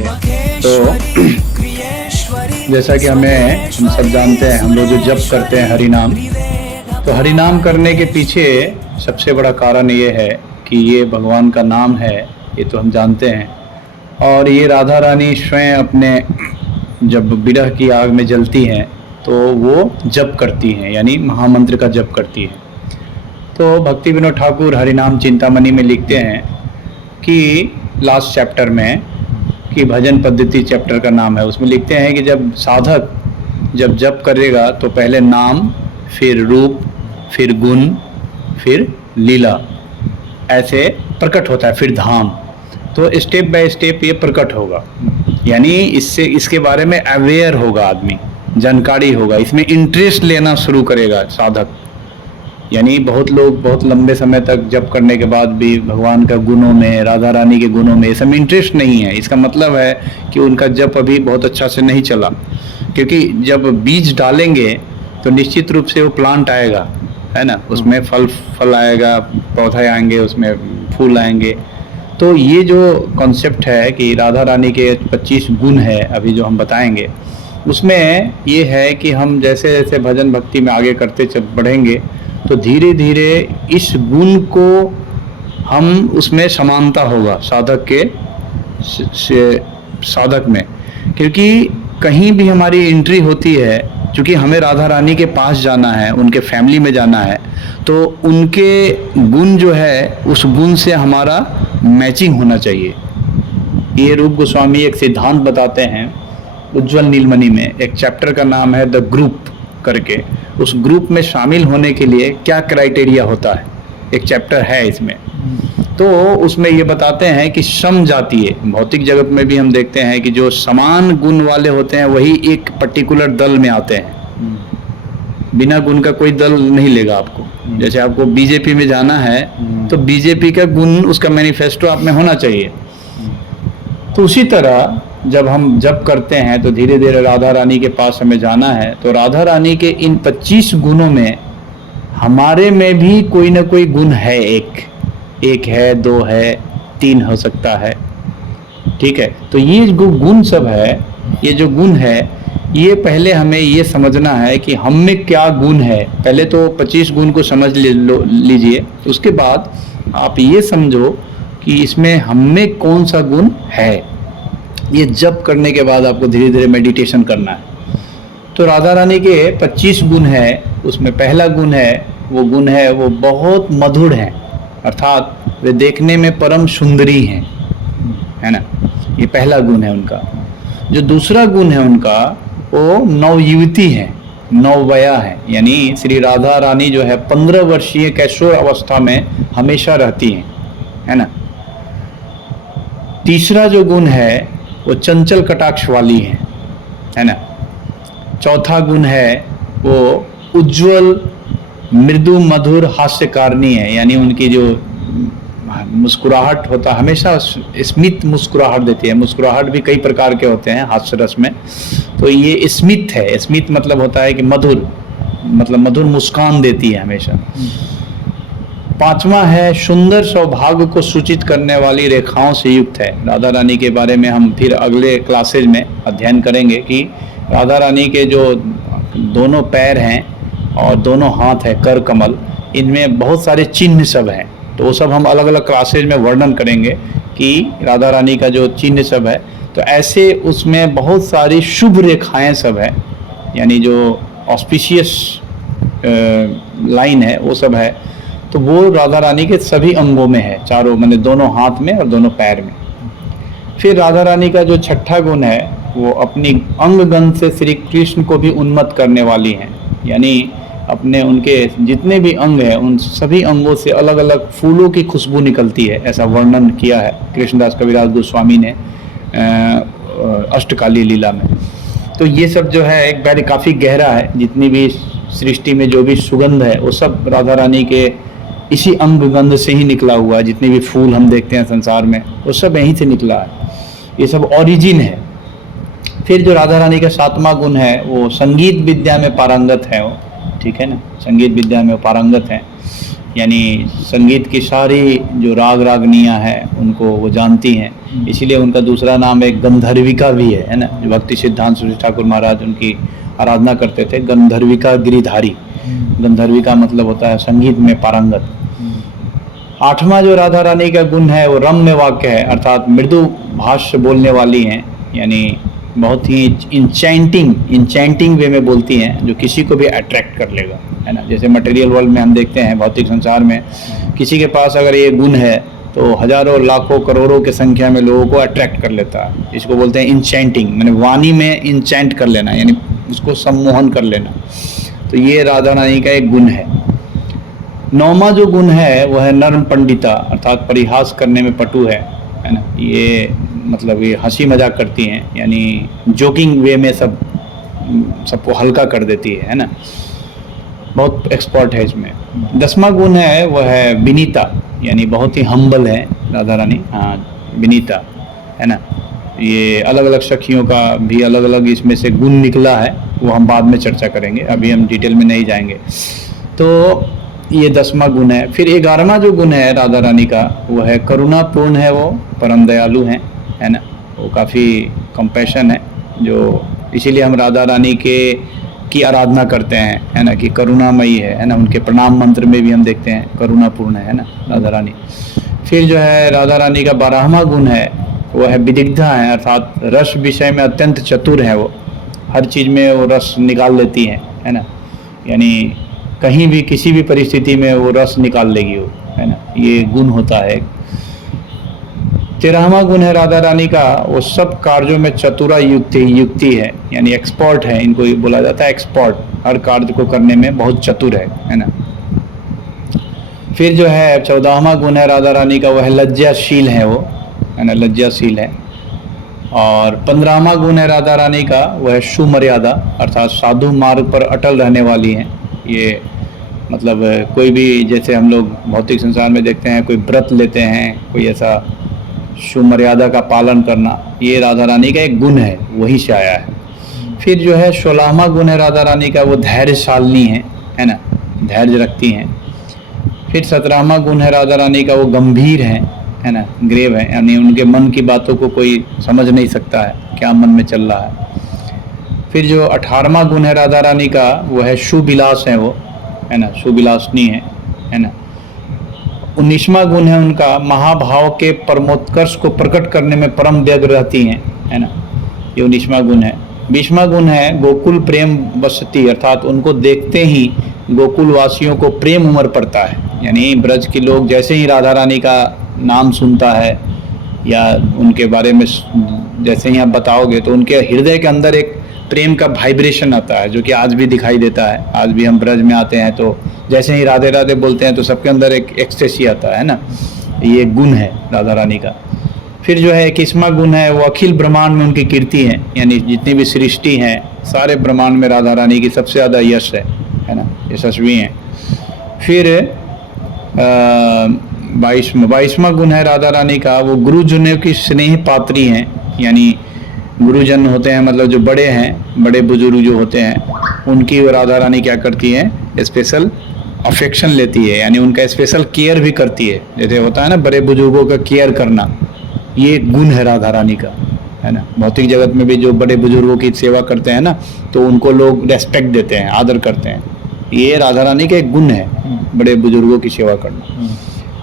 तो जैसा कि हम सब जानते हैं, हम लोग जो जप करते हैं हरि नाम, तो हरि नाम करने के पीछे सबसे बड़ा कारण ये है कि ये भगवान का नाम है, ये तो हम जानते हैं। और ये राधा रानी स्वयं अपने जब विरह की आग में जलती हैं तो वो जप करती हैं, यानी महामंत्र का जप करती हैं। तो भक्ति विनोद ठाकुर हरिनाम चिंतामणि में लिखते हैं कि लास्ट चैप्टर में, कि भजन पद्धति चैप्टर का नाम है, उसमें लिखते हैं कि जब साधक जब जप करेगा तो पहले नाम, फिर रूप, फिर गुण, फिर लीला ऐसे प्रकट होता है, फिर धाम। तो स्टेप बाय स्टेप ये प्रकट होगा, यानी इससे इसके बारे में अवेयर होगा आदमी, जानकारी होगा, इसमें इंटरेस्ट लेना शुरू करेगा साधक। यानी बहुत लोग बहुत लंबे समय तक जप करने के बाद भी भगवान का गुणों में, राधा रानी के गुणों में इसमें इंटरेस्ट नहीं है। इसका मतलब है कि उनका जप अभी बहुत अच्छा से नहीं चला, क्योंकि जब बीज डालेंगे तो निश्चित रूप से वो प्लांट आएगा, है ना, उसमें फल आएगा, पौधे आएंगे, उसमें फूल आएंगे। तो ये जो कॉन्सेप्ट है कि राधा रानी के 25 गुण है अभी जो हम बताएंगे, उसमें ये है कि हम जैसे जैसे भजन भक्ति में आगे करते बढ़ेंगे तो धीरे धीरे इस गुण को हम उसमें समानता होगा साधक के साधक में। क्योंकि कहीं भी हमारी एंट्री होती है, क्योंकि हमें राधा रानी के पास जाना है, उनके फैमिली में जाना है, तो उनके गुण जो है उस गुण से हमारा मैचिंग होना चाहिए। ये रूप गोस्वामी एक सिद्धांत बताते हैं उज्जवल नीलमणि में, एक चैप्टर का नाम है द ग्रुप करके। उस ग्रुप में शामिल होने के लिए क्या क्राइटेरिया होता है, एक चैप्टर है इसमें। तो उसमें ये बताते हैं कि सम जातीय, भौतिक जगत में भी हम देखते हैं कि जो समान गुण वाले होते हैं वही एक पर्टिकुलर दल में आते हैं, बिना गुण का कोई दल नहीं लेगा आपको। जैसे आपको बीजेपी में जाना है तो बीजेपी का गुण, उसका मैनिफेस्टो आप में होना चाहिए। तो उसी तरह जब हम जप करते हैं तो धीरे धीरे राधा रानी के पास हमें जाना है, तो राधा रानी के इन 25 गुणों में हमारे में भी कोई ना कोई गुण है, एक है, 2 है, 3 हो सकता है, ठीक है। तो ये जो गुण सब है, ये जो गुण है, ये पहले हमें ये समझना है कि हम में क्या गुण है। पहले तो 25 गुण को समझ लीजिए, उसके बाद आप ये समझो कि इसमें हम में कौन सा गुण है। ये जप करने के बाद आपको धीरे धीरे मेडिटेशन करना है। तो राधा रानी के 25 गुण है, उसमें पहला गुण है, वो बहुत मधुर है, अर्थात वे देखने में परम सुंदरी हैं, है ना, ये पहला गुण है उनका। जो दूसरा गुण है उनका, वो नवयुवती है, नववया है, यानी श्री राधा रानी जो है 15 वर्षीय किशोर अवस्था में हमेशा रहती हैं, है ना। तीसरा जो गुण है वो चंचल कटाक्ष वाली है ना। चौथा गुण है वो उज्जवल मृदु मधुर हास्यकारिणी है, यानी उनकी जो मुस्कुराहट होता है, हमेशा स्मित मुस्कुराहट देती है। मुस्कुराहट भी कई प्रकार के होते हैं हास्य रस में, तो ये स्मित है। स्मित मतलब होता है कि मधुर, मतलब मधुर मुस्कान देती है हमेशा। पांचवा है सुंदर सौभाग्य को सूचित करने वाली रेखाओं से युक्त है। राधा रानी के बारे में हम फिर अगले क्लासेज में अध्ययन करेंगे कि राधा रानी के जो दोनों पैर हैं और दोनों हाथ है कर कमल, इनमें बहुत सारे चिन्ह सब हैं। तो वो सब हम अलग अलग क्लासेज में वर्णन करेंगे कि राधा रानी का जो चिन्ह सब है, तो ऐसे उसमें बहुत सारी शुभ रेखाएं सब है, यानी जो ऑस्पिशियस लाइन है वो सब है। तो वो राधा रानी के सभी अंगों में है, चारों, माने दोनों हाथ में और दोनों पैर में। फिर राधा रानी का जो छठा गुण है वो अपनी अंग गंध से श्री कृष्ण को भी उन्मत्त करने वाली हैं, यानी अपने उनके जितने भी अंग हैं उन सभी अंगों से अलग अलग फूलों की खुशबू निकलती है, ऐसा वर्णन किया है कृष्णदास कविराज गोस्वामी ने अष्टकाली लीला में। तो ये सब जो है एक बार काफ़ी गहरा है, जितनी भी सृष्टि में जो भी सुगंध है वो सब राधा रानी के इसी अंग गंध से ही निकला हुआ है। जितने भी फूल हम देखते हैं संसार में वो सब यहीं से निकला है, ये सब ओरिजिन है। फिर जो राधा रानी का 7वां गुण है वो संगीत विद्या में पारंगत है वो, ठीक है ना, संगीत विद्या में पारंगत है। यानी संगीत की सारी जो राग रागनियाँ हैं उनको वो जानती हैं, इसीलिए उनका दूसरा नाम एक गंधर्विका भी है ना। जो भक्ति सिद्धांत सूरी ठाकुर महाराज उनकी आराधना करते थे, गंधर्विका गिरिधारी। गंधर्विका मतलब होता है संगीत में पारंगत। आठवां जो राधा रानी का गुण है वो रम्य वाक्य है, अर्थात मृदु भाष्य बोलने वाली हैं, यानी बहुत ही इंचेंटिंग वे में बोलती हैं, जो किसी को भी अट्रैक्ट कर लेगा, है ना। जैसे मटेरियल वर्ल्ड में हम देखते हैं, भौतिक संसार में किसी के पास अगर ये गुण है तो हजारों लाखों करोड़ों के संख्या में लोगों को अट्रैक्ट कर लेता है। इसको बोलते हैं इंचेंटिंग, मैंने वाणी में इंचेंट कर लेना, यानी उसको सम्मोहन कर लेना। तो ये राधा रानी का एक गुण है। नौवां जो गुण है वह है नर्म पंडिता, अर्थात परिहास करने में पटु है ना। ये मतलब ये हंसी मजाक करती हैं, यानी जोकिंग वे में सबको हल्का कर देती है ना। बहुत एक्सपर्ट है इसमें। 10वां गुण है वह है विनीता, यानी बहुत ही हम्बल है राधा रानी। हाँ, विनीता है ना। ये अलग अलग सखियों का भी अलग अलग इसमें से गुण निकला है, वो हम बाद में चर्चा करेंगे, अभी हम डिटेल में नहीं जाएंगे। तो ये 10वां गुण है। फिर 11वां जो गुण है राधा रानी का वो है करुणापूर्ण है, वो परम दयालु हैं, है ना। वो काफ़ी कंपैशन है, जो इसीलिए हम राधा रानी की आराधना करते हैं, है ना, कि करुणामयी है ना। उनके प्रणाम मंत्र में भी हम देखते हैं करुणापूर्ण है ना राधा रानी। फिर जो है राधा रानी का 12वां गुण है वो है विदिग्धा है, अर्थात रस विषय में अत्यंत चतुर है। वो हर चीज़ में वो रस निकाल लेती हैं, है ना। यानी कहीं भी किसी भी परिस्थिति में वो रस निकाल लेगी वो, है ना। ये गुण होता है। 13वां गुण है राधा रानी का, वो सब कार्यों में चतुरा युक्ति है, यानी एक्सपर्ट है। इनको ये बोला जाता है एक्सपर्ट, हर कार्य को करने में बहुत चतुर है ना। फिर जो है 14वां गुण है राधा रानी का, वह लज्जाशील है, वो है ना, लज्जाशील है। और 15वां गुण है राधा रानी का, वह है सुमर्यादा, अर्थात साधु मार्ग पर अटल रहने वाली हैं। ये मतलब कोई भी, जैसे हम लोग भौतिक संसार में देखते हैं कोई व्रत लेते हैं, कोई ऐसा सुमर्यादा का पालन करना, ये राधा रानी का एक गुण है, वहीं से आया है। फिर जो है 16वां गुण है राधा रानी का, वो धैर्यशालिनी है ना, धैर्य रखती हैं। फिर 17वां गुण है राधा रानी का, वो गंभीर है ना, ग्रेव है, यानी उनके मन की बातों को कोई समझ नहीं सकता है क्या मन में चल रहा है। फिर जो 18वां गुण है राधा रानी का, वो है सुविलास है, वो है ना, सुविलासनी है ना। 19वां गुण है उनका महाभाव के परमोत्कर्ष को प्रकट करने में परम व्यग्र रहती हैं, है ना, ये 19वां गुण है। 20वां गुण है गोकुल प्रेम बसती, अर्थात उनको देखते ही गोकुल वासियों को प्रेम उमड़ पड़ता है। यानी ब्रज के लोग जैसे ही राधा रानी का नाम सुनता है या उनके बारे में जैसे ही आप बताओगे तो उनके हृदय के अंदर एक प्रेम का वाइब्रेशन आता है, जो कि आज भी दिखाई देता है। आज भी हम ब्रज में आते हैं तो जैसे ही राधे राधे बोलते हैं तो सबके अंदर एक एक्सटेसी आता है ना। ये गुण है राधा रानी का। फिर जो है 21वां गुण है, वो अखिल ब्रह्मांड में उनकी कीर्ति है, यानी जितनी भी सृष्टि हैं सारे ब्रह्मांड में राधा रानी की सबसे ज़्यादा यश है ना, यशस्वी हैं। फिर 22वां गुण है राधा रानी का, वो गुरुजनों की स्नेह पात्री हैं, यानी गुरुजन होते हैं मतलब जो बड़े हैं, बड़े बुजुर्ग जो होते हैं उनकी वो राधा रानी क्या करती हैं, स्पेशल अफेक्शन लेती है, यानी उनका स्पेशल केयर भी करती है। जैसे होता है ना बड़े बुजुर्गों का केयर करना, ये गुण है राधा रानी का, है ना। भौतिक जगत में भी जो बड़े बुजुर्गों की सेवा करते हैं ना तो उनको लोग रेस्पेक्ट देते हैं, आदर करते हैं। ये राधा रानी का एक गुण है, बड़े बुजुर्गों की सेवा करना,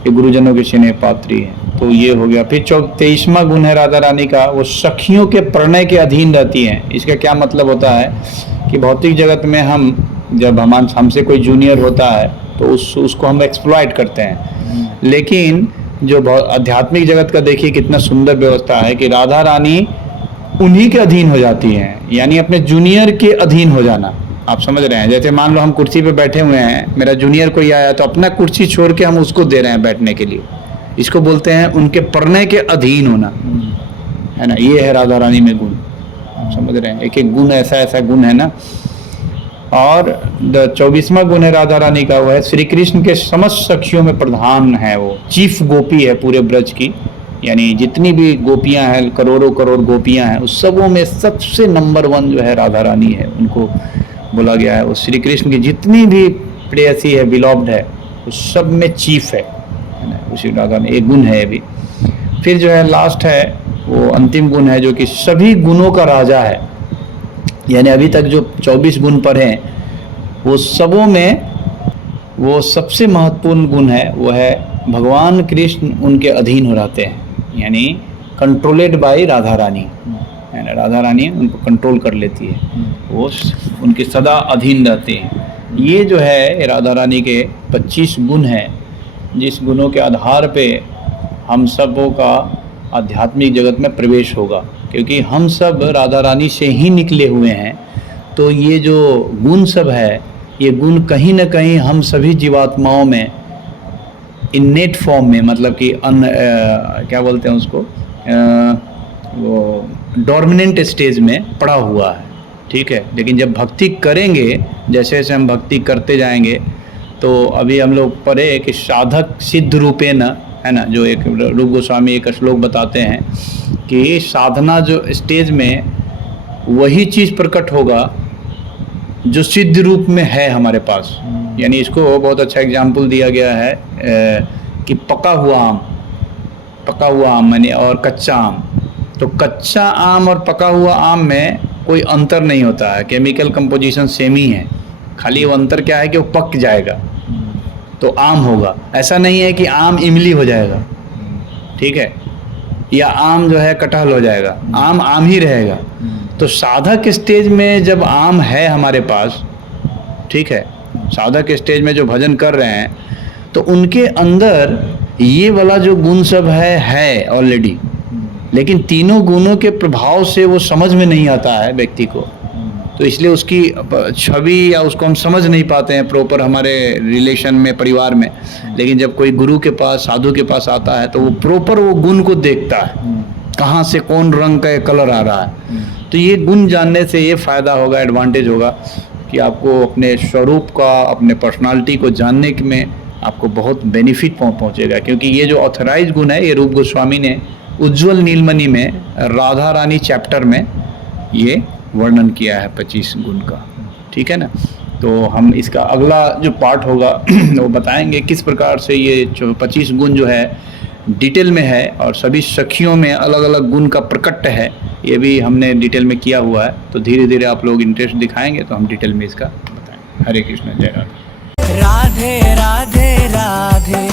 ये गुरुजनों की स्नेह पात्री है। तो ये हो गया। फिर 23वां गुण है राधा रानी का, वो सखियों के प्रणय के अधीन रहती हैं। इसका क्या मतलब होता है कि भौतिक जगत में हम जब हमसे कोई जूनियर होता है तो उसको हम एक्सप्लॉइट करते हैं, लेकिन जो आध्यात्मिक जगत का देखिए कितना सुंदर व्यवस्था है कि राधा रानी उन्हीं के अधीन हो जाती हैं, यानी अपने जूनियर के अधीन हो जाना। आप समझ रहे हैं, जैसे मान लो हम कुर्सी पे बैठे हुए हैं, मेरा जूनियर कोई आया तो अपना कुर्सी छोड़ के हम उसको दे रहे हैं बैठने के लिए, इसको बोलते हैं उनके प्रणय के अधीन होना, है ना। ये है राधा रानी में गुण, आप समझ रहे हैं, एक एक गुण ऐसा गुण है ना। और 24वां गुण है राधा रानी का, वो है श्री कृष्ण के समस्त सखियों में प्रधान है, वो चीफ गोपी है पूरे ब्रज की, यानी जितनी भी गोपियां हैं, करोड़ों करोड़ गोपियां हैं, उस सबों में सबसे नंबर 1 जो है राधा रानी है, उनको बोला गया है। वो श्री कृष्ण की जितनी भी प्रेयसी है, बिलॉव्ड है, उस सब में चीफ है ना, उसी राधा में एक गुण है अभी। फिर जो है लास्ट है वो अंतिम गुण है जो कि सभी गुणों का राजा है, यानी अभी तक जो 24 गुण पढ़े हैं वो सबों में वो सबसे महत्वपूर्ण गुण है वो है भगवान कृष्ण उनके अधीन हो रहते हैं, यानी कंट्रोलेड बाय राधा रानी, है ना, राधा रानी उनको कंट्रोल कर लेती है, वो उनके सदा अधीन रहते हैं। ये जो है राधा रानी के 25 गुण हैं, जिस गुणों के आधार पे हम सबों का आध्यात्मिक जगत में प्रवेश होगा, क्योंकि हम सब राधा रानी से ही निकले हुए हैं। तो ये जो गुण सब है, ये गुण कहीं ना कहीं हम सभी जीवात्माओं में इन्नेट फॉर्म में, मतलब कि क्या बोलते हैं उसको, वो डोर्मिनेंट स्टेज में पड़ा हुआ है, ठीक है। लेकिन जब भक्ति करेंगे, जैसे जैसे हम भक्ति करते जाएंगे, तो अभी हम लोग पढ़े कि साधक सिद्ध रूपेण, है ना, जो एक रूप गोस्वामी एक श्लोक बताते हैं कि साधना जो स्टेज में वही चीज़ प्रकट होगा जो सिद्ध रूप में है हमारे पास। यानी इसको बहुत अच्छा एग्जाम्पल दिया गया है कि पका हुआ आम माने और कच्चा आम। तो कच्चा आम और पका हुआ आम में कोई अंतर नहीं होता है, केमिकल कंपोजिशन सेम ही है, खाली वो अंतर क्या है कि वो पक जाएगा तो आम होगा। ऐसा नहीं है कि आम इमली हो जाएगा, ठीक है, या आम जो है कटहल हो जाएगा, आम ही रहेगा। तो साधक स्टेज में जब आम है हमारे पास, ठीक है, साधक स्टेज में जो भजन कर रहे हैं, तो उनके अंदर ये वाला जो गुण सब है ऑलरेडी, लेकिन तीनों गुणों के प्रभाव से वो समझ में नहीं आता है व्यक्ति को, तो इसलिए उसकी छवि या उसको हम समझ नहीं पाते हैं प्रॉपर हमारे रिलेशन में, परिवार में। लेकिन जब कोई गुरु के पास, साधु के पास आता है, तो वो प्रॉपर वो गुण को देखता है, कहाँ से कौन रंग का कलर आ रहा है। तो ये गुण जानने से ये फ़ायदा होगा, एडवांटेज होगा कि आपको अपने स्वरूप का, अपने पर्सनालिटी को जानने में आपको बहुत बेनिफिट पहुँचेगा। क्योंकि ये जो ऑथराइज गुण है, ये रूप गोस्वामी ने उज्ज्वल नीलमणि में राधा रानी चैप्टर में ये वर्णन किया है 25 गुण का, ठीक है ना। तो हम इसका अगला जो पार्ट होगा वो बताएंगे किस प्रकार से ये 25 गुण जो है डिटेल में है, और सभी सखियों में अलग अलग गुण का प्रकट है, ये भी हमने डिटेल में किया हुआ है। तो धीरे धीरे आप लोग इंटरेस्ट दिखाएंगे तो हम डिटेल में इसका बताएंगे। हरे कृष्ण, जय राधे। राधे राधे राधे।